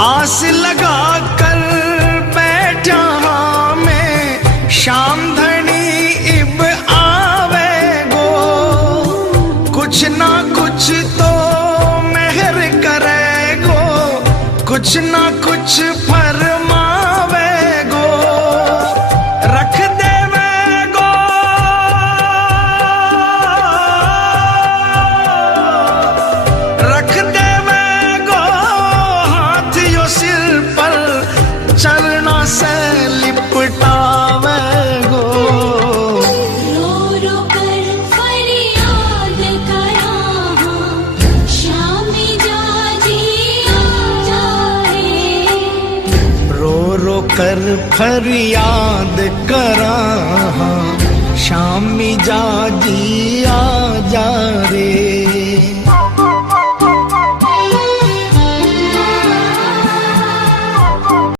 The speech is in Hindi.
आस लगा कर बैठा हाँ मैं, शाम धनी इब आवे गो, कुछ ना कुछ तो मेहर करे गो, कुछ ना कुछ फरमावे गो, रख देवे गो, रख देवे गो हाथ यो सिर पर, चरणों से लिपटावे गो। रो रो कर फरियाद करा शामी जाजी आ जाए, रो रो कर फरियाद करा शामी जाजी आ जा रे।